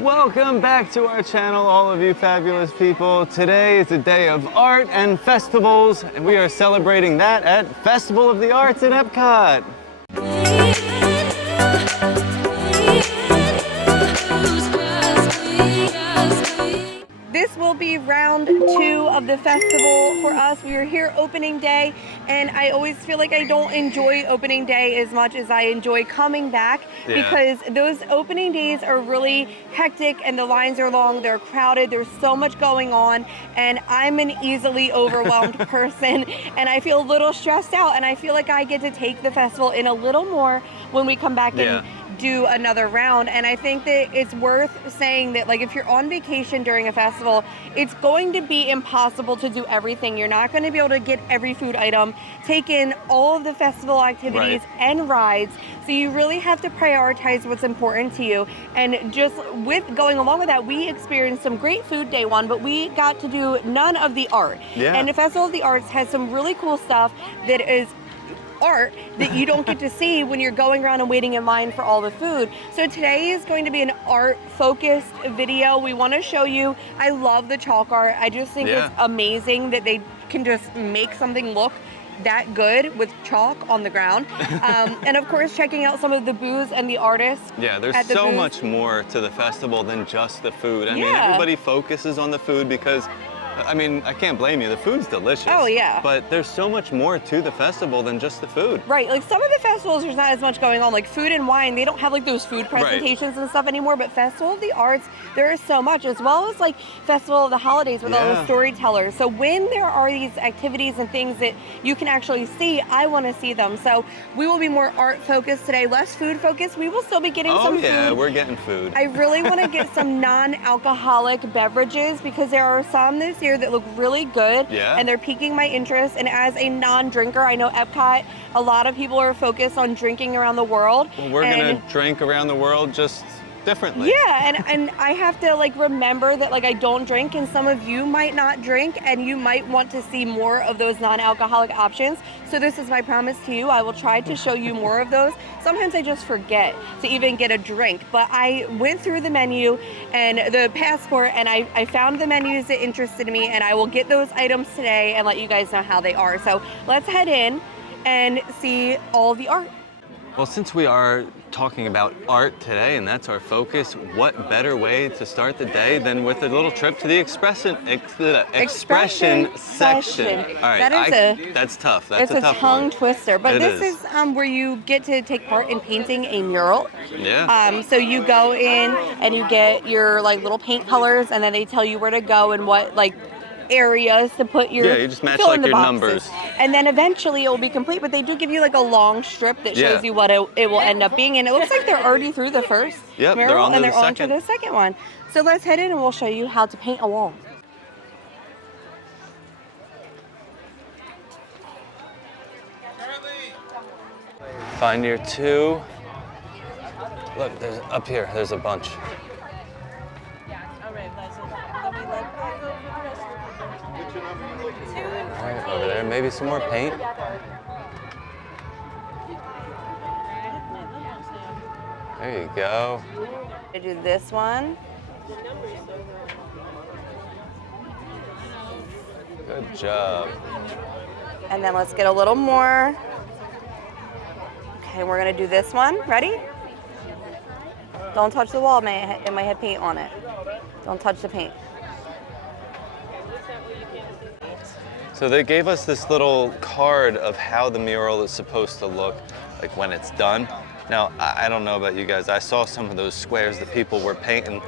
Welcome back to our channel, all of you fabulous people. Today is a day of art and festivals, and we are celebrating that at Festival of the Arts in Epcot. This will be round 2 of the festival for us. We are here opening day, and I always feel like I don't enjoy opening day as much as I enjoy coming back because those opening days are really hectic and the lines are long, they're crowded, there's so much going on, and I'm an easily overwhelmed person, and I feel a little stressed out, and I feel like I get to take the festival in a little more when we come back and do another round. And I think that it's worth saying that, like, if you're on vacation during a festival, it's going to be impossible to do everything. You're not going to be able to get every food item, take in all of the festival activities and rides. So you really have to prioritize what's important to you. And just with going along with that, we experienced some great food day one, but we got to do none of the art. And the Festival of the Arts has some really cool stuff that is art that you don't get to see when you're going around and waiting in line for all the food. So today is going to be an art focused video. We want to show you, I love the chalk art. I just think it's amazing that they can just make something look that good with chalk on the ground. And of course, checking out some of the booths and the artists. Yeah, there's so much more to the festival than just the food. I mean, everybody focuses on the food because, I mean, I can't blame you. The food's delicious. Oh, yeah. But there's so much more to the festival than just the food. Right. Like, some of the festivals, there's not as much going on. Like, food and wine, they don't have, like, those food presentations and stuff anymore. But Festival of the Arts, there is so much, as well as, like, Festival of the Holidays with all the storytellers. So when there are these activities and things that you can actually see, I want to see them. So we will be more art-focused today, less food-focused. We will still be getting some food. Oh, yeah, we're getting food. I really want to get some non-alcoholic beverages because there are some this year that look really good and they're piquing my interest. And as a non-drinker, I know Epcot, a lot of people are focused on drinking around the world. Well, we're gonna drink around the world just differently. Yeah, and I have to, like, remember that, like, I don't drink, and some of you might not drink, and you might want to see more of those non-alcoholic options. So this is my promise to you. I will try to show you more of those. Sometimes I just forget to even get a drink, but I went through the menu and the passport, and I found the menus that interested me, and I will get those items today and let you guys know how they are. So let's head in and see all the art. Well, since we are talking about art today, and that's our focus, what better way to start the day than with a little trip to the expression section. All right, that's tough. That's a tough one. It's a tongue twister, but this is where you get to take part in painting a mural. Yeah. So you go in and you get your, like, little paint colors, and then they tell you where to go and what, like, areas to put your you just match, like, your numbers, and then eventually it will be complete. But they do give you, like, a long strip that shows you what it will end up being, and it looks like they're already through the first mural and they're on to the second one. So let's head in and we'll show you how to paint a wall. Find your two. Look, there's up here, there's a bunch. Right over there, maybe some more paint. There you go. I do this one. Good job. And then let's get a little more. Okay, we're gonna do this one. Ready? Don't touch the wall, it might have paint on it. Don't touch the paint. So they gave us this little card of how the mural is supposed to look like when it's done. Now, I don't know about you guys, I saw some of those squares that people were painting.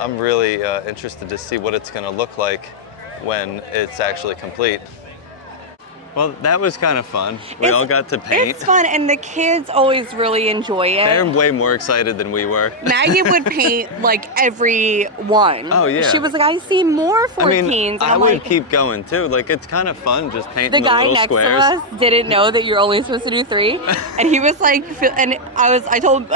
I'm really interested to see what it's gonna look like when it's actually complete. Well, that was kind of fun. We all got to paint. It's fun, and the kids always really enjoy it. They're way more excited than we were. Maggie would paint, like, every one. Oh, yeah. She was like, I see more 14s. I mean, and I would keep going, too. Like, it's kind of fun just painting the little squares. The guy next to us didn't know that you're only supposed to do 3. And he was like, and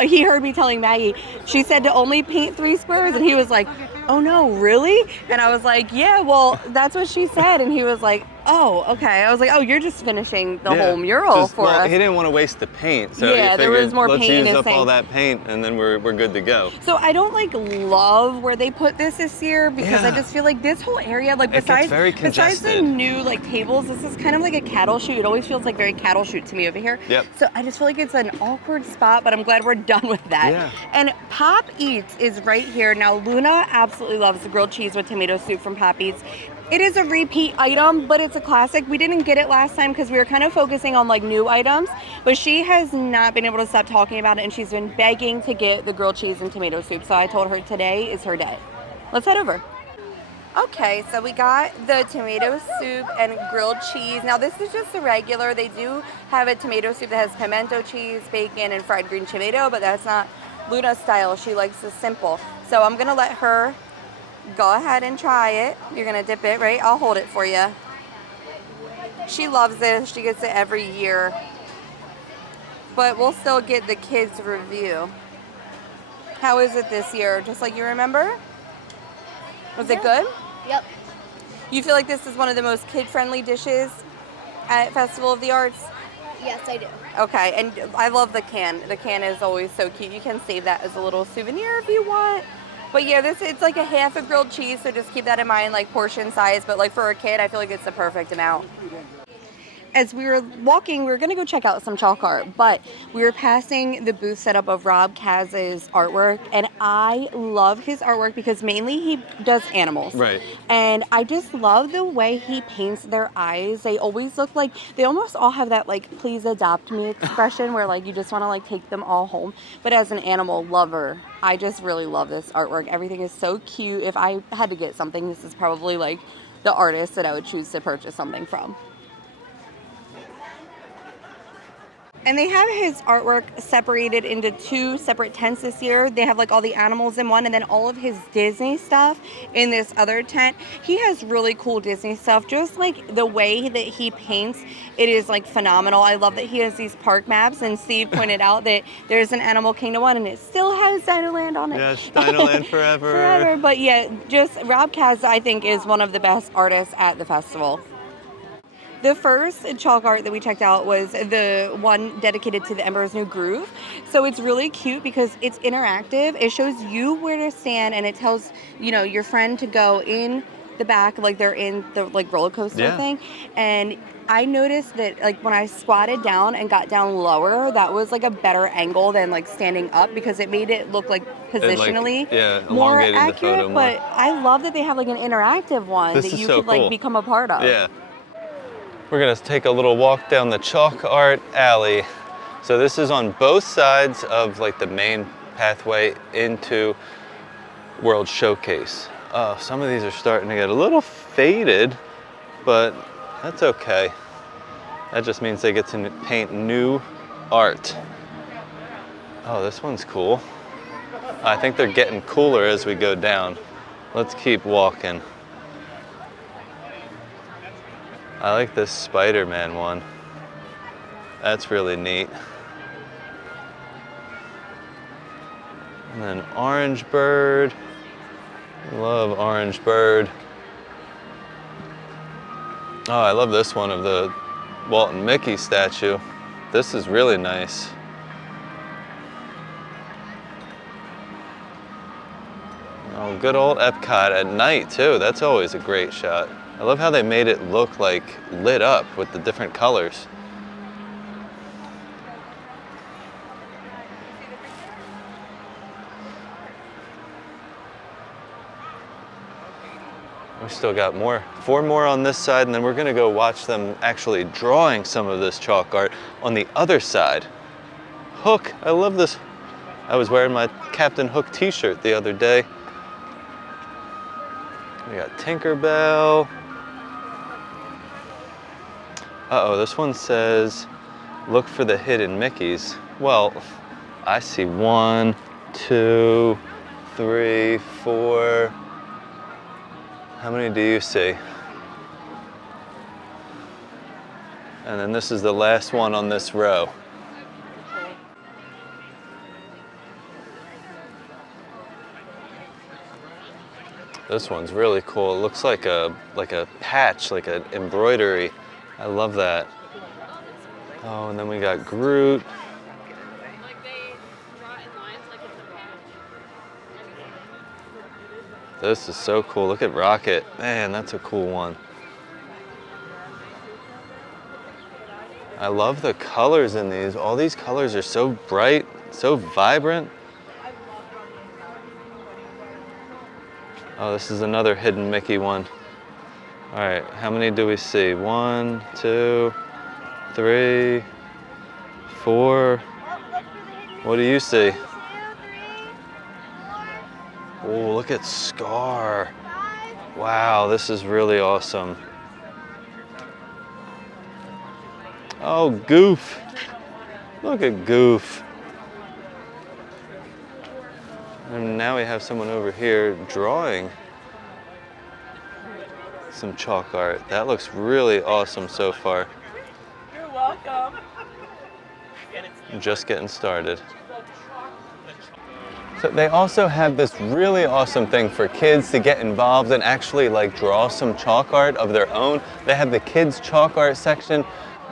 he heard me telling Maggie, she said to only paint 3 squares, and he was like, oh no, really? And I was like, yeah, well, that's what she said. And he was like, Oh, okay. I was like, oh, you're just finishing the Yeah, whole mural for well, us. he didn't want to waste the paint, so he Yeah, there figured was more let's paint in use his up all thing. that paint and then we're good to go. So I don't like love where they put this year because I Yeah. just feel like this whole area, like It gets very besides the congested. new like tables, this is kind of like a cattle chute. It always feels like very cattle chute to me over here. Yep. So I just feel like it's an awkward spot, but I'm glad we're done with that. Yeah. And Pop Eats is right here. Now Luna absolutely loves the grilled cheese with tomato soup from Pop Eats. It is a repeat item, but it's a classic. We didn't get it last time because we were kind of focusing on like new items, but she has not been able to stop talking about it and she's been begging to get the grilled cheese and tomato soup. So I told her today is her day. Let's head over. Okay, so we got the tomato soup and grilled cheese. Now this is just a regular. They do have a tomato soup that has pimento cheese, bacon, and fried green tomato, but that's not Luna's style. She likes the simple. So I'm gonna let her go ahead and try it. You're gonna dip it, right? I'll hold it for you. She loves this. She gets it every year. But we'll still get the kids' review. How is it this year? Just like you remember? Was it good? Yep. You feel like this is one of the most kid-friendly dishes at Festival of the Arts? Yes, I do. Okay, and I love the can. The can is always so cute. You can save that as a little souvenir if you want. But yeah, it's like a half a grilled cheese, so just keep that in mind, like portion size. But like for a kid, I feel like it's the perfect amount. As we were walking, we were gonna go check out some chalk art, but we were passing the booth setup of Rob Kaz's artwork, and I love his artwork because mainly he does animals. Right. And I just love the way he paints their eyes. They always look like, they almost all have that like, please adopt me expression where like you just wanna like take them all home. But as an animal lover, I just really love this artwork. Everything is so cute. If I had to get something, this is probably like the artist that I would choose to purchase something from. And they have his artwork separated into two separate tents this year. They have like all the animals in one and then all of his Disney stuff in this other tent. He has really cool Disney stuff. Just like the way that he paints, it is like phenomenal. I love that he has these park maps, and Steve pointed out that there's an Animal Kingdom one and it still has Dinoland on it. Yes, Dinoland forever. Forever. But yeah, just Rob Kaz, I think, is one of the best artists at the festival. The first chalk art that we checked out was the one dedicated to the Emperor's New Groove. So it's really cute because it's interactive. It shows you where to stand and it tells, you know, your friend to go in the back like they're in the like roller coaster thing. And I noticed that like when I squatted down and got down lower, that was like a better angle than like standing up because it made it look like positionally more accurate. The photo more. But I love that they have like an interactive one This that is you so could like cool. become a part of. Yeah. We're gonna take a little walk down the chalk art alley. So this is on both sides of like the main pathway into World Showcase. Oh, some of these are starting to get a little faded, but that's okay. That just means they get to paint new art. Oh, this one's cool. I think they're getting cooler as we go down. Let's keep walking. I like this Spider-Man one. That's really neat. And then Orange Bird. Love Orange Bird. Oh, I love this one of the Walt and Mickey statue. This is really nice. Oh, good old Epcot at night too. That's always a great shot. I love how they made it look like lit up with the different colors. We still got four more on this side, and then we're gonna go watch them actually drawing some of this chalk art on the other side. Hook, I love this. I was wearing my Captain Hook t-shirt the other day. We got Tinkerbell. Uh-oh, this one says, look for the hidden Mickeys. Well, I see 1, 2, 3, 4. How many do you see? And then this is the last one on this row. This one's really cool. It looks like a patch, like an embroidery. I love that. Oh, and then we got Groot. This is so cool. Look at Rocket. Man, that's a cool one. I love the colors in these. All these colors are so bright, so vibrant. Oh, this is another hidden Mickey one. All right, how many do we see? 1, 2, 3, 4. What do you see? Oh, look at Scar. Wow, this is really awesome. Oh, Goof. Look at Goof. And now we have someone over here drawing some chalk art. That looks really awesome so far. You're welcome. Just getting started. So they also have this really awesome thing for kids to get involved and actually like draw some chalk art of their own. They have the kids chalk art section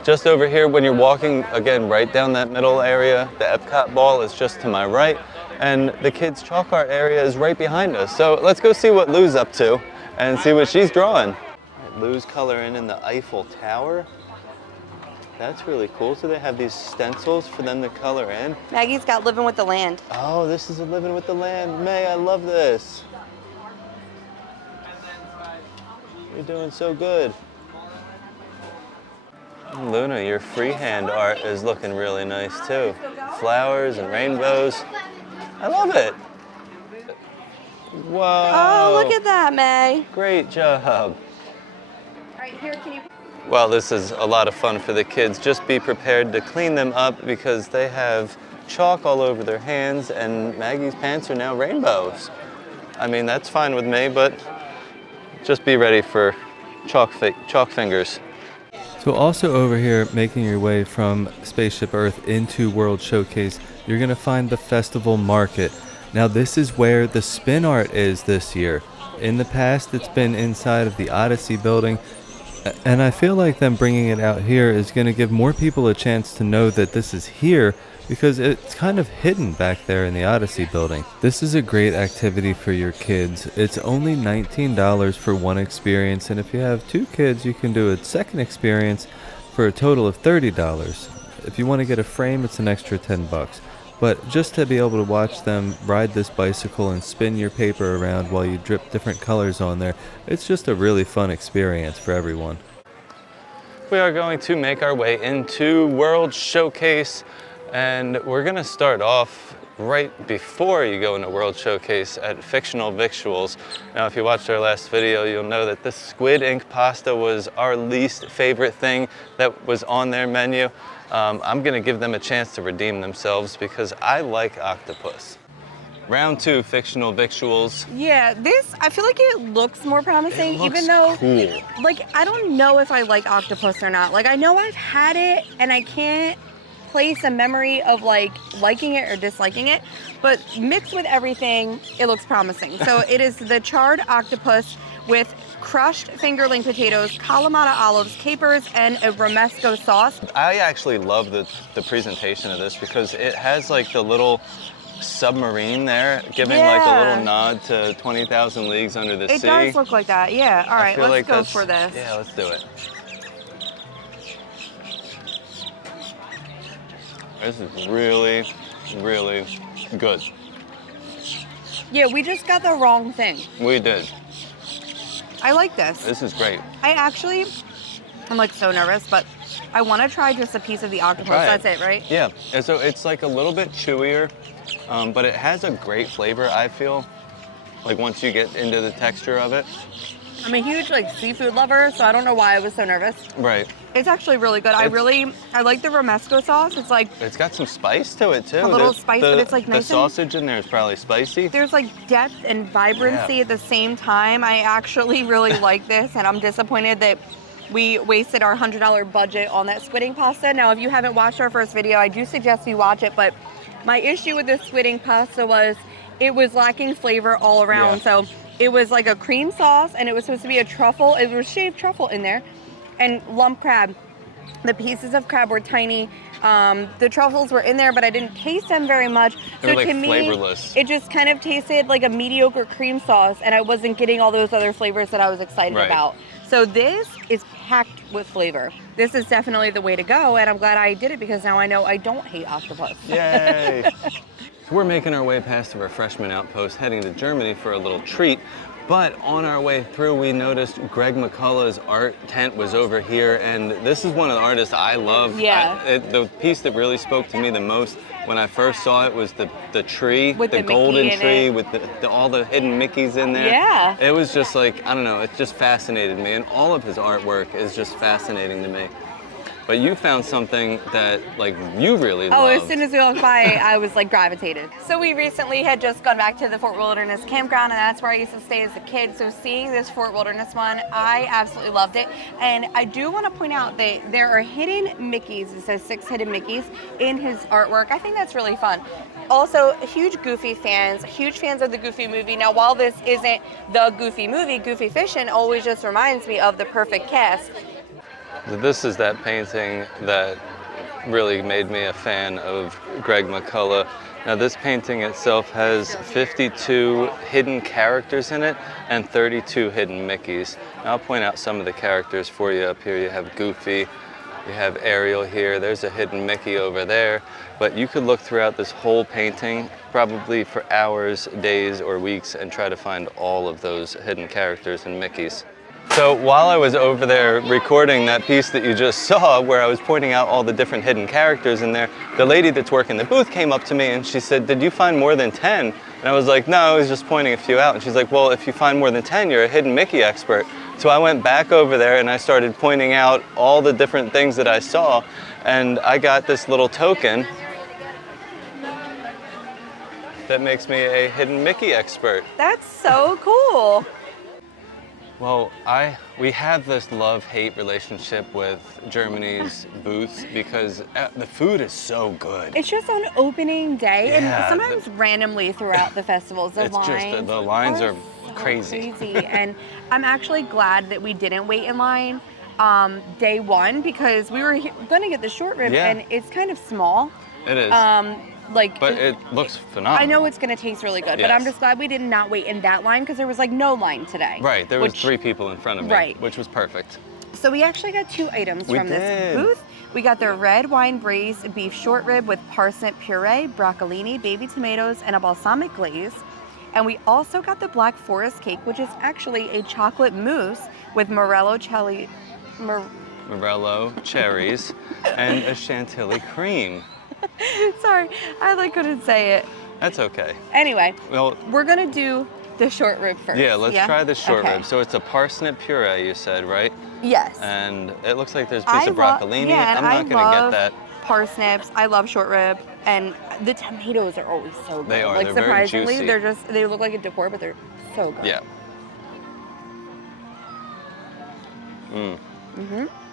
just over here when you're walking, again, right down that middle area. The Epcot ball is just to my right, and the kids chalk art area is right behind us. So let's go see what Lou's up to and see what she's drawing. All right, Lou's coloring in the Eiffel Tower. That's really cool. So they have these stencils for them to color in. Maggie's got Living with the Land. Oh, this is a Living with the Land. May, I love this. You're doing so good. Luna, your freehand art is looking really nice too. Flowers and rainbows. I love it. Whoa. Oh, look at that, May. Great job. All right, here, can you... Well, this is a lot of fun for the kids. Just be prepared to clean them up because they have chalk all over their hands, and Maggie's pants are now rainbows. I mean, that's fine with me, but just be ready for chalk fingers. So also over here, making your way from Spaceship Earth into World Showcase, you're gonna find the Festival Market. Now this is where the spin art is this year. In the past, it's been inside of the Odyssey building, and I feel like them bringing it out here is gonna give more people a chance to know that this is here, because it's kind of hidden back there in the Odyssey building. This is a great activity for your kids. It's only $19 for one experience, and if you have 2 kids, you can do a second experience for a total of $30. If you want to get a frame, it's an extra $10. But just to be able to watch them ride this bicycle and spin your paper around while you drip different colors on there, it's just a really fun experience for everyone. We are going to make our way into World Showcase. And we're gonna start off right before you go into World Showcase at Fictional Victuals. Now, if you watched our last video, you'll know that this squid ink pasta was our least favorite thing that was on their menu. I'm gonna give them a chance to redeem themselves because I like octopus. Round 2, Fictional Victuals. Yeah, this, I feel like it looks more promising, It looks even though, cool. like, I don't know if I like octopus or not. Like, I know I've had it, and I can't place a memory of like liking it or disliking it, but mixed with everything, it looks promising. So it is the charred octopus with crushed fingerling potatoes, Kalamata olives, capers, and a romesco sauce. I actually love the presentation of this because it has like the little submarine there, giving like a little nod to 20,000 Leagues Under the Sea. It does look like that, yeah. All right, let's go for this. Yeah, let's do it. This is really, really good. Yeah, we just got the wrong thing. We did. I like this. This is great. I'm like so nervous, but I want to try just a piece of the octopus. That's it, right? Yeah, and so it's like a little bit chewier, but it has a great flavor, I feel, like once you get into the texture of it. I'm a huge like seafood lover, so I don't know why I was so nervous. Right. It's actually really good. I like the romesco sauce. It's like it's got some spice to it too. A little spice, but it's like nice. The sausage in there is probably spicy. There's like depth and vibrancy at the same time. I actually really like this, and I'm disappointed that we wasted our $100 budget on that squid ink pasta. Now, if you haven't watched our first video, I do suggest you watch it, but my issue with this squid ink pasta was it was lacking flavor all around. Yeah. So it was like a cream sauce, and it was supposed to be a truffle. It was shaved truffle in there, and lump crab. The pieces of crab were tiny. The truffles were in there, but I didn't taste them very much. They were, like, to me, flavorless. it just kind of tasted like a mediocre cream sauce, and I wasn't getting all those other flavors that I was excited Right. about. So this is packed with flavor. This is definitely the way to go, and I'm glad I did it because now I know I don't hate octopus. Yay! So we're making our way past the refreshment outpost, heading to Germany for a little treat. But on our way through, we noticed Greg McCullough's art tent was over here, and this is one of the artists I love. Yeah. The piece that really spoke to me the most when I first saw it was the tree, With the Mickey golden in tree it. with all the hidden Mickeys in there. Yeah. It was just like, I don't know, it just fascinated me, and all of his artwork is just fascinating to me. But you found something that, like, you really Oh, loved. as soon as we walked by, I was like gravitated. So we recently had just gone back to the Fort Wilderness campground, and that's where I used to stay as a kid. So seeing this Fort Wilderness one, I absolutely loved it. And I do want to point out that there are hidden Mickeys. It says 6 hidden Mickeys in his artwork. I think that's really fun. Also, huge Goofy fans, huge fans of the Goofy movie. Now, while this isn't the Goofy movie, Goofy Fishing always just reminds me of the perfect cast. This is that painting that really made me a fan of Greg McCullough. Now this painting itself has 52 hidden characters in it and 32 hidden Mickeys. Now I'll point out some of the characters for you up here. You have Goofy, you have Ariel here, there's a hidden Mickey over there. But you could look throughout this whole painting probably for hours, days, or weeks and try to find all of those hidden characters and Mickeys. So while I was over there recording that piece that you just saw where I was pointing out all the different hidden characters in there, the lady that's working the booth came up to me and she said, "Did you find more than 10? And I was like, "No, I was just pointing a few out." And she's like, "Well, if you find more than 10, you're a hidden Mickey expert." So I went back over there and I started pointing out all the different things that I saw, and I got this little token that makes me a hidden Mickey expert. That's so cool. Well, we have this love-hate relationship with Germany's booths because the food is so good. It's just on opening day, Yeah, and sometimes randomly throughout the festivals, the lines are so crazy. And I'm actually glad that we didn't wait in line day one because we were going to get the short rib, Yeah. and it's kind of small. It is. But it looks phenomenal. I know it's going to taste really good, but I'm just glad we did not wait in that line because there was like no line today. Right, there was 3 people in front of me, Right. which was perfect. So we actually got 2 items We from this did. booth. We got their red wine braised beef short rib with parsnip puree, broccolini, baby tomatoes, and a balsamic glaze. And we also got the black forest cake, which is actually a chocolate mousse with Morello cherries and a chantilly cream. Sorry, I couldn't say it. That's okay. Anyway, Well, we're gonna do the short rib first. yeah, let's try the short Okay. rib. So it's a parsnip puree, you said, right? Yes. And it looks like there's a piece of broccolini. Yeah, I'm and not I gonna love get that. parsnips. I love short rib, and the tomatoes are always so good. They are. Like They're very surprisingly, juicy. they look like a decor, but they're so good. Yeah.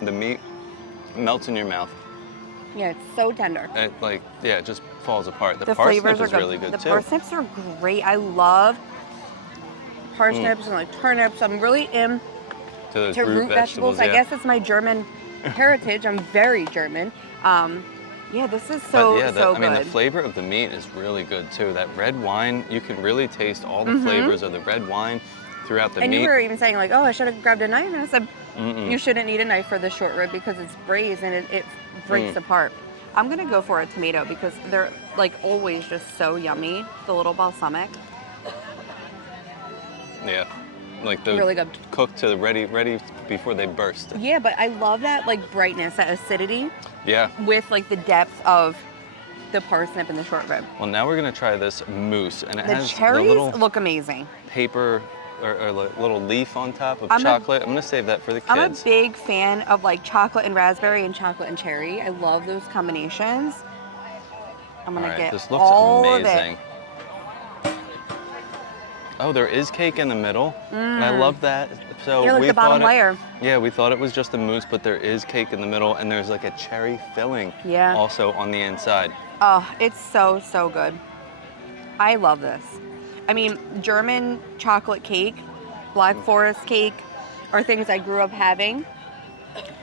The meat melts in your mouth. Yeah, it's so tender. It it just falls apart. The flavors parsnip are is good. really good The too. parsnips are great. I love parsnips and like turnips. I'm really into To those root vegetables. I guess it's my German heritage. I'm very German. Yeah, this is so But yeah, so I mean, the good. flavor of the meat is really good too. That red wine, you can really taste all Mm-hmm. the flavors of the red wine throughout the And meat. you were even saying like, oh, I should have grabbed a knife, and I said, you shouldn't need a knife for the short rib because it's braised and it breaks apart. I'm gonna go for a tomato because they're like always just so yummy. The little balsamic. Yeah, like the Really good. cooked to the ready before they burst. Yeah, but I love that like brightness, that acidity Yeah. with like the depth of the parsnip and the short rib. Well, now we're gonna try this mousse, and it The has cherries the little look amazing. paper or like little leaf on top of I'm a- chocolate. I'm gonna save that for the I'm a kids. big fan of like chocolate and raspberry and chocolate and cherry. I love those combinations. I'm All gonna right, get this looks all amazing. Oh, there is cake in the middle, and I love that. So Yeah, like we the bottom thought layer. Yeah, we thought it was just a mousse, but there is cake in the middle, and there's like a cherry filling Yeah. also on the inside. Oh, it's so, so good. I love this. I mean, German chocolate cake, Black Forest cake are things I grew up having.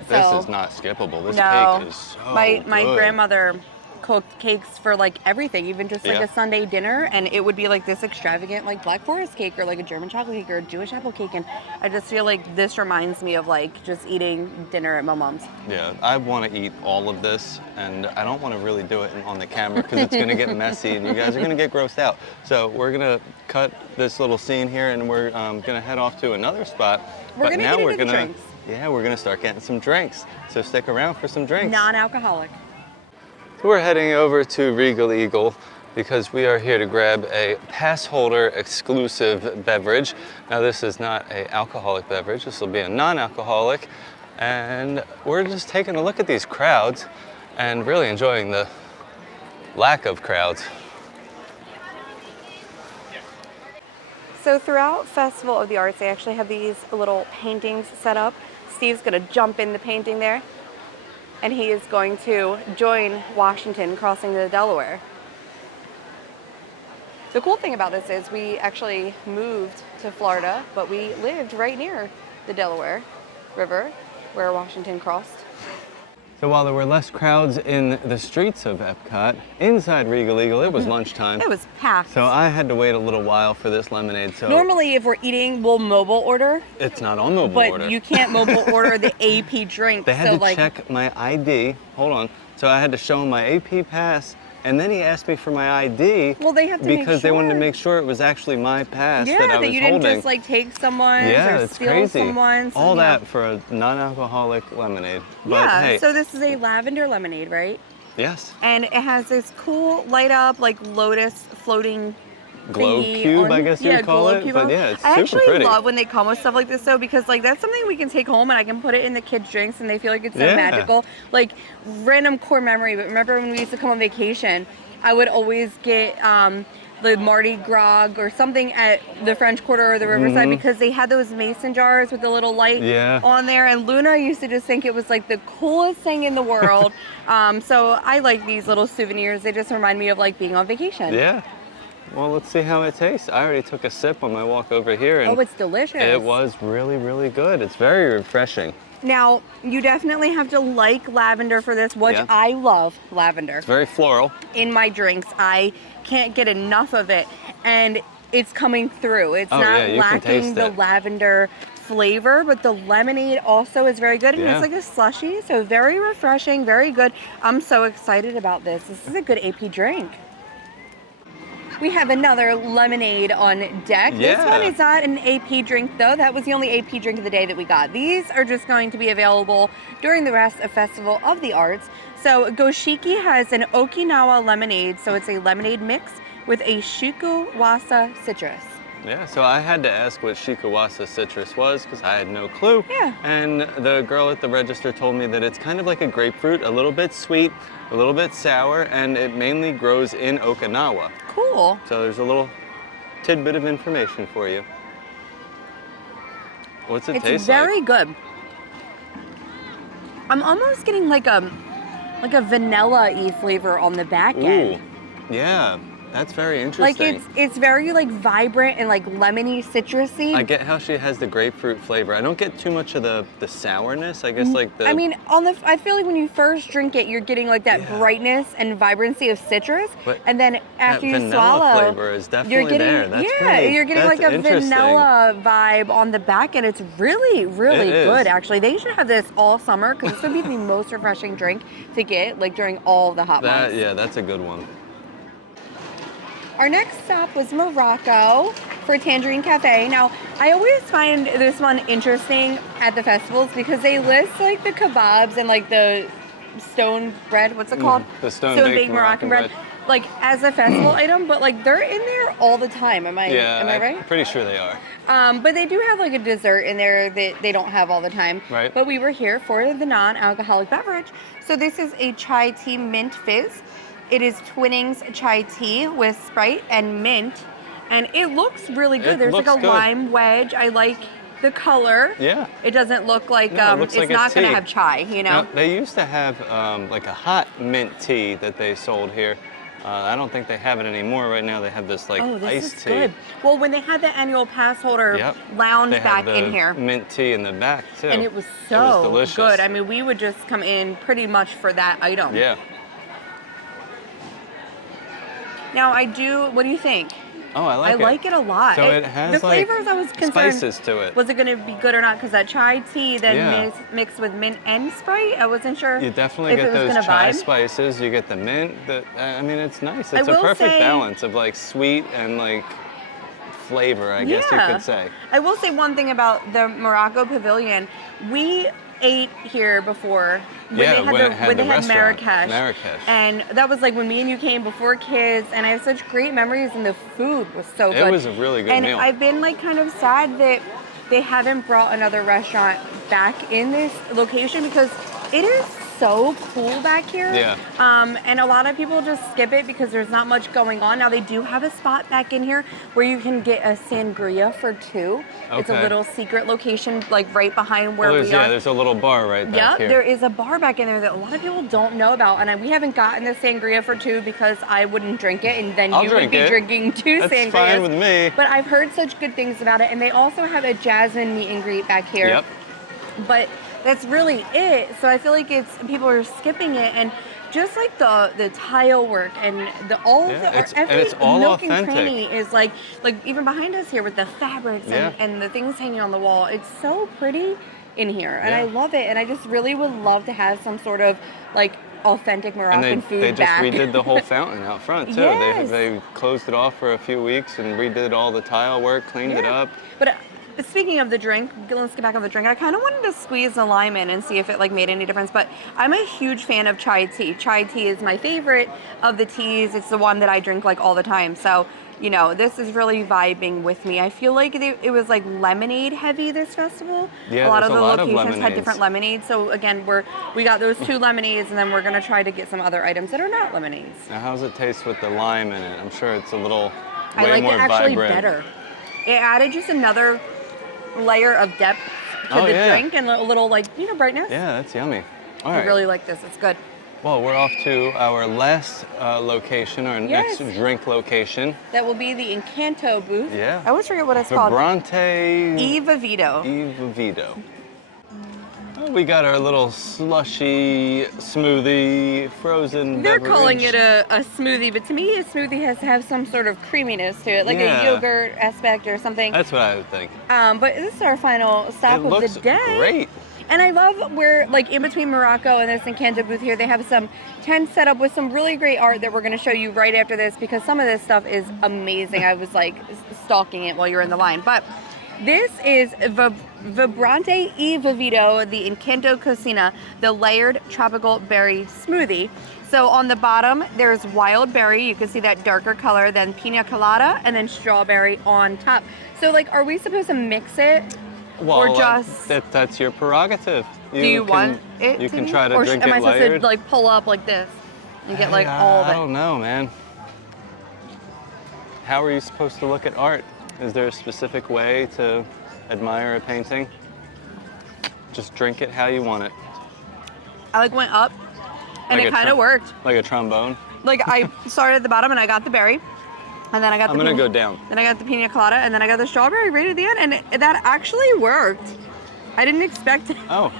This So, is not skippable. This no, cake is so my good. grandmother cooked cakes for like everything, even just like Yeah. a Sunday dinner, and it would be like this extravagant like Black Forest cake or like a German chocolate cake or a Jewish apple cake, and I just feel like this reminds me of like just eating dinner at my mom's. Yeah, I want to eat all of this, and I don't want to really do it on the camera because it's going to get messy and you guys are going to get grossed out. So we're going to cut this little scene here, and we're going to head off to another spot. We're gonna get into the drinks. Yeah, we're going to start getting some drinks. So stick around for some drinks. Non-alcoholic. So we're heading over to Regal Eagle because we are here to grab a pass holder exclusive beverage. Now this is not an alcoholic beverage, this will be a non-alcoholic. And we're just taking a look at these crowds and really enjoying the lack of crowds. So throughout Festival of the Arts, they actually have these little paintings set up. Steve's gonna jump in the painting there, and he is going to join Washington crossing the Delaware. The cool thing about this is we actually moved to Florida, but we lived right near the Delaware River where Washington crossed. So while there were less crowds in the streets of Epcot, inside Regal Eagle, it was lunchtime. It was packed. So I had to wait a little while for this lemonade. So normally if we're eating, we'll mobile order. It's not on mobile but order. You can't mobile order the AP drink. They had so to like, check my ID. Hold on. So I had to show him my AP pass, and then he asked me for my ID. Well, they have to make because they wanted to sure. make sure it was actually my pass yeah, that I was you holding. didn't just like take someone's Yeah, or it's steal crazy. someone's. All yeah. that for a non-alcoholic lemonade. But Yeah, hey, so this is a lavender lemonade, right? yes. And it has this cool light up like lotus floating Glow thingy cube, on- I guess you yeah, would call glow it. cube But on- yeah, it's I super actually pretty. love when they come with stuff like this though, because like that's something we can take home and I can put it in the kids' drinks and they feel like it's so Yeah. magical. Like random core memory, but remember when we used to come on vacation, I would always get the Mardi Gras or something at the French Quarter or the Riverside because they had those mason jars with the little light Yeah. on there, and Luna used to just think it was like the coolest thing in the world. So I like these little souvenirs. They just remind me of like being on vacation. Yeah. Well, let's see how it tastes. I already took a sip on my walk over here, and Oh, it's delicious. it was really, really good. It's very refreshing. Now, you definitely have to like lavender for this, which Yeah. I love lavender. It's very floral. In my drinks, I can't get enough of it, and it's coming through. It's Oh, not yeah, you can lacking taste the it. lavender flavor, but the lemonade also is very good, and Yeah. it's like a slushy, so very refreshing, very good. I'm so excited about this. This is a good AP drink. We have another lemonade on deck. This Yeah. one is not an AP drink though. That was the only AP drink of the day that we got. These are just going to be available during the rest of Festival of the Arts. So Goshiki has an Okinawa lemonade. So it's a lemonade mix with a shikuwasa citrus. Yeah, so I had to ask what shikuwasa citrus was because I had no clue. Yeah. And the girl at the register told me that it's kind of like a grapefruit, a little bit sweet, a little bit sour, and it mainly grows in Okinawa. Cool. So there's a little tidbit of information for you. What's it It's taste very like? good. I'm almost getting like a vanilla-y flavor on the back end. Ooh, yeah, that's very Like interesting. it's very like vibrant and like lemony, citrusy. I get how she has the grapefruit flavor. I don't get too much of the sourness. I guess like the. I mean, I feel like when you first drink it, you're getting like that Yeah. brightness and vibrancy of citrus, But and then after that you vanilla swallow, flavor is definitely you're getting there. That's yeah, really- you're getting that's like a interesting. vanilla vibe on the back end. It's really, really It is. good. Actually, they should have this all summer because this would be the most refreshing drink to get like during all the hot months. Yeah, that's a good one. Our next stop was Morocco for Tangerine Cafe. Now, I always find this one interesting at the festivals because they list like the kebabs and like the stone bread, what's it called? The stone-baked Moroccan bread. Like as a festival item, but like they're in there all the time. Am I right? I'm pretty sure they are. But they do have like a dessert in there that they don't have all the time. Right. But we were here for the non-alcoholic beverage. So this is a chai tea mint fizz. It is Twinings chai tea with Sprite and mint. And it looks really good. It There's like a looks good. lime wedge. I like the color. Yeah. It doesn't look like, No, it looks it's like a not going to tea. have chai, you know? Now, they used to have like a hot mint tea that they sold here. I don't think they have it anymore right now. They have this like Oh, this iced is tea. good. Well, when they had the annual pass holder Yep. lounge They back have in the here, mint tea in the back too. and it was It so was delicious. good. I mean, we would just come in pretty much for that item. Yeah. Now, what do you think? Oh, I like it. I like it a lot. So it has the like flavors I was concerned spices to it. Was it going to be good or not? Because that chai tea then Yeah. mixed with mint and Sprite. I wasn't sure. You definitely if get it was those gonna chai vibe. spices. You get the mint. I mean, it's nice. I It's a will perfect say- balance of like sweet and like flavor, I guess you could say. I will say one thing about the Morocco Pavilion. We ate here before when Yeah, they had when it had the restaurant, Marrakesh. Marrakesh. And that was like when me and you came before kids, and I have such great memories, and the food was so good. It was a really good and meal. I've been like kind of sad that they haven't brought another restaurant back in this location because it is so cool back here. Yeah. And a lot of people just skip it because there's not much going on. Now they do have a spot back in here where you can get a sangria for $2. It's a Okay. little secret location, like right behind where we are. Yeah, there's a little bar right back Yeah, here. there is a bar back in there that a lot of people don't know about, and we haven't gotten the sangria for $2 because I wouldn't drink it, and then I'll you would drink be it. drinking 2 That's sangrias. fine with me. But I've heard such good things about it, and they also have a Jasmine meet and greet back here. Yep. But that's really it. So I feel like people are skipping it, and just like the tile work and every it's all nook and authentic. cranny is like even behind us here with the fabrics Yeah. and the things hanging on the wall. It's so pretty in here, and I Yeah. love it. And I just really would love to have some sort of like authentic Moroccan And food they just back. redid the whole fountain out front too. Yes. They closed it off for a few weeks and redid all the tile work, cleaned it Yeah. up. But speaking of the drink, let's get back on the drink. I kind of wanted to squeeze the lime in and see if it like made any difference. But I'm a huge fan of chai tea. Chai tea is my favorite of the teas. It's the one that I drink like all the time. So this is really vibing with me. I feel like it was like lemonade heavy this festival. Yeah, a lot there's of a the lot of locations had lemonades. different lemonades. So again, we got those 2 lemonades, and then we're gonna try to get some other items that are not lemonades. Now, how's it taste with the lime in it? I'm sure it's a little I way like more it actually vibrant. better. It added just another layer of depth to the drink and a little brightness. Yeah, that's yummy. All I right. really like this. It's good. Well, we're off to our last location, our Yes. next drink location. That will be the Encanto booth. Yeah. I always forget what it's called. Vibrante Eva Vito. Eva Vito. Oh, we got our little slushy smoothie frozen They're beverage. calling it a smoothie, but to me, a smoothie has to have some sort of creaminess to it, like Yeah. a yogurt aspect or something. That's what I would think. But this is our final stop It of looks the day. great. And I love where, like, in between Morocco and this Encanto booth here, they have some tents set up with some really great art that we're going to show you right after this, because some of this stuff is amazing. I was, like, stalking it while you were in the line. But this is Vibrante y Vivito, the Encanto Cocina, the layered tropical berry smoothie. So on the bottom, there's wild berry. You can see that darker color, then pina colada, and then strawberry on top. So, like, are we supposed to mix it? Well, Or just- that's your prerogative. Do you want it You to can be? try to or drink am it I supposed layered. to like pull up like this and get like Hey, all of I it? don't know, man. How are you supposed to look at art? Is there a specific way to admire a painting? Just drink it how you want it. I like went up and Like it a kind of worked. Like a trombone. Like I started at the bottom and I got the berry, and then I got I'm the gonna go down. Then I got the pina colada, and then I got the strawberry right at the end, and that actually worked. I didn't expect it. Oh,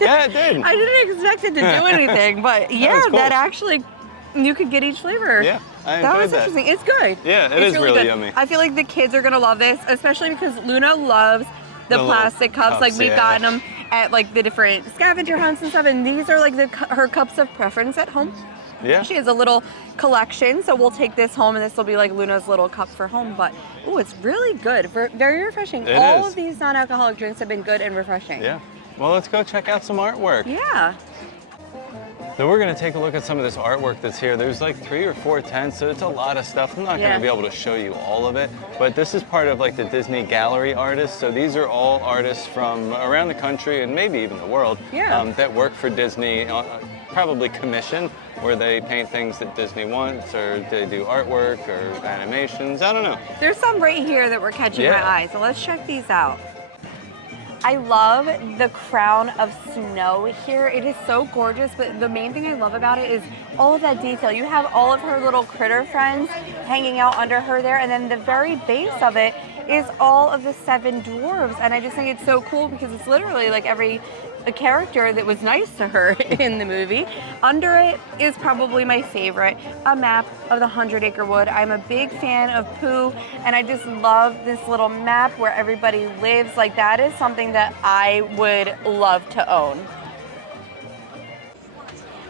yeah, it did. I didn't expect it to do anything, but yeah, was cool. that actually, you could get each flavor. Yeah, I That enjoyed was that. interesting. It's good. Yeah, it It's is really good. yummy. I feel like the kids are gonna love this, especially because Luna loves the little plastic cups. Like we've yeah. gotten them at like the different scavenger hunts and stuff, and these are like her cups of preference at home. Yeah. She has a little collection, so we'll take this home, and this will be like Luna's little cup for home. But oh, it's really good. Very refreshing. It All is. of these non-alcoholic drinks have been good and refreshing. Yeah. Well, let's go check out some artwork. Yeah. So we're gonna take a look at some of this artwork that's here. There's like 3 or 4 tents, so it's a lot of stuff. I'm not Yeah. gonna be able to show you all of it, but this is part of like the Disney Gallery artists. So these are all artists from around the country and maybe even the world Yeah. that work for Disney, probably commission, where they paint things that Disney wants, or they do artwork or animations. I don't know. There's some right here that were catching Yeah. my eye, so let's check these out. I love the crown of snow here. It is so gorgeous, but the main thing I love about it is all of that detail. You have all of her little critter friends hanging out under her there, and then the very base of it is all of the 7 dwarves. And I just think it's so cool because it's literally like every a character that was nice to her in the movie. Under it is probably my favorite, a map of the 100-acre wood. I'm a big fan of Pooh, and I just love this little map where everybody lives. Like, that is something that I would love to own.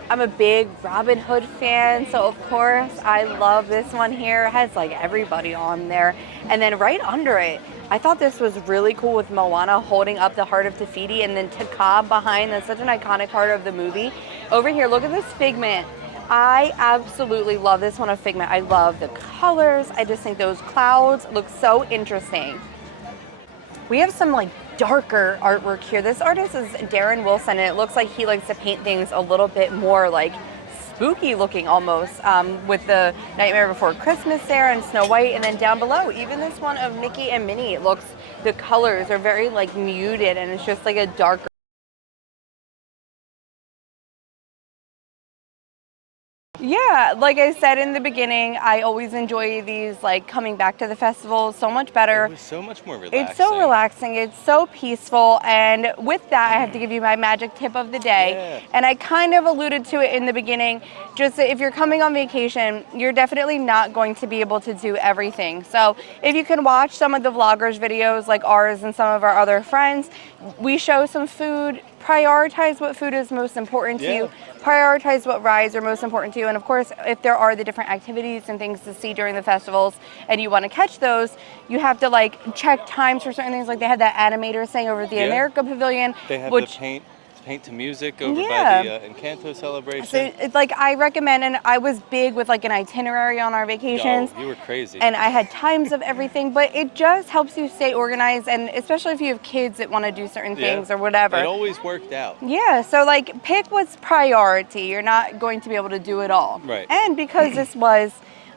I'm a big Robin Hood fan, so of course I love this one here. It has like everybody on there. And then right under it, I thought this was really cool with Moana holding up the heart of Te Fiti and then Takab behind. That's such an iconic part of the movie. Over here, look at this Figment. I absolutely love this one of Figment. I love the colors. I just think those clouds look so interesting. We have some like darker artwork here. This artist is Darren Wilson, and it looks like he likes to paint things a little bit more like spooky looking almost, with the Nightmare Before Christmas there and Snow White. And then down below, even this one of Mickey and Minnie, it looks, the colors are very like muted, and it's just like a darker. Yeah, like I said in the beginning, I always enjoy these, like coming back to the festival so much better. It was so much more relaxing. It's so relaxing, it's so peaceful, and with that I have to give you my magic tip of the day. Yeah. And I kind of alluded to it in the beginning, just that if you're coming on vacation, you're definitely not going to be able to do everything. So if you can watch some of the vloggers videos like ours and some of our other friends, we show some food, prioritize what food is most important to you, prioritize what rides are most important to you, and of course, if there are the different activities and things to see during the festivals and you want to catch those, you have to like check times for certain things. Like they had that animator saying over at the America Pavilion. They have which, the paint to music over by the Encanto celebration. So it's like, I recommend, and I was big with like an itinerary on our vacations. Oh, you were crazy. And I had times of everything, but it just helps you stay organized, and especially if you have kids that want to do certain things or whatever. It always worked out. Yeah, so like pick what's priority. You're not going to be able to do it all. Right. And because this was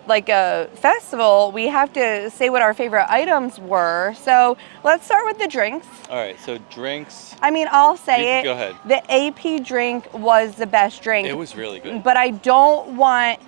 like a festival, we have to say what our favorite items were. So let's start with the drinks. All right, so drinks. I mean, I'll say it. Go ahead. The AP drink was the best drink. It was really good. But I don't want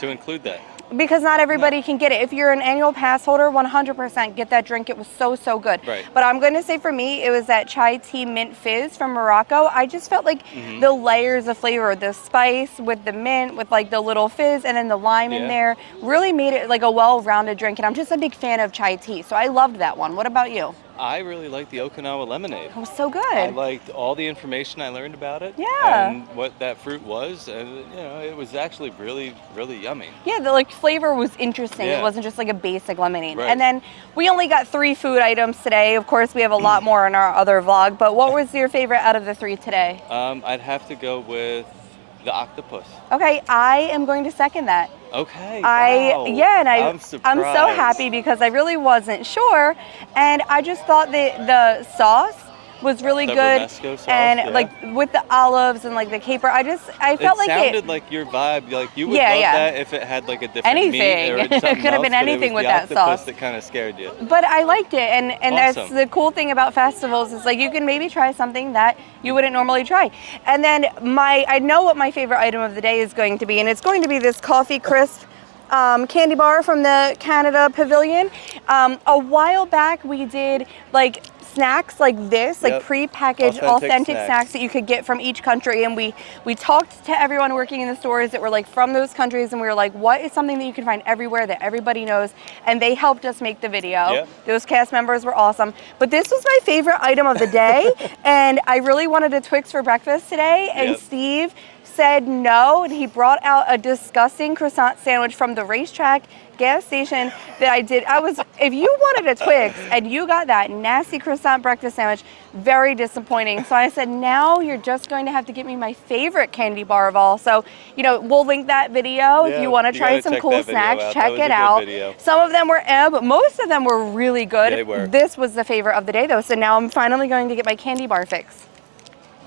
to include that. Because not everybody can get it. If you're an annual pass holder, 100% get that drink. It was so, so good. Right. But I'm going to say for me, it was that chai tea mint fizz from Morocco. I just felt like the layers of flavor, the spice with the mint, with like the little fizz, and then the lime in there, really made it like a well-rounded drink. And I'm just a big fan of chai tea, so I loved that one. What about you? I really liked the Okinawa lemonade. It was so good. I liked all the information I learned about it. Yeah. And what that fruit was, and you know, it was actually really, really yummy. Yeah, the like flavor was interesting. Yeah. It wasn't just like a basic lemonade. Right. And then we only got 3 food items today. Of course, we have a lot more in our other vlog, but what was your favorite out of the 3 today? I'd have to go with the octopus. Okay, I am going to second that. Okay. Wow. And I'm surprised. I'm so happy because I really wasn't sure, and I just thought that the sauce was really The good, romesco sauce, and like with the olives and like the caper, I felt like it sounded like your vibe. Like you would love that if it had like a different anything. meat or something It could have been else, anything but it was with that the sauce. octopus that kind of scared you. But I liked it, and that's Awesome. the cool thing about festivals is like you can maybe try something that you wouldn't normally try. And then I know what my favorite item of the day is going to be, and it's going to be this coffee crisp candy bar from the Canada Pavilion. A while back we did like snacks like this, like pre-packaged authentic snacks that you could get from each country, and we talked to everyone working in the stores that were like from those countries, and we were like, what is something that you can find everywhere that everybody knows? And they helped us make the video. Those cast members were awesome. But this was my favorite item of the day, and I really wanted a Twix for breakfast today, and Steve said no, and he brought out a disgusting croissant sandwich from the racetrack gas station that I did. If you wanted a Twix and you got that nasty croissant breakfast sandwich, very disappointing. So I said, now you're just going to have to get me my favorite candy bar of all. So, you know, we'll link that video if you want to try some cool snacks, check it out. Some of them were but most of them were really good. They were. This was the favorite of the day though. So now I'm finally going to get my candy bar fix.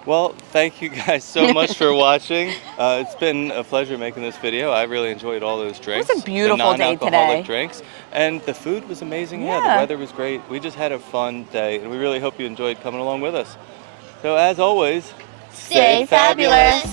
Well, thank you guys so much for watching. It's been a pleasure making this video. I really enjoyed all those drinks. It was a beautiful the day non-alcoholic today. drinks. And the food was amazing. Yeah, Yeah. the weather was great. We just had a fun day, and we really hope you enjoyed coming along with us. So as always, Stay fabulous.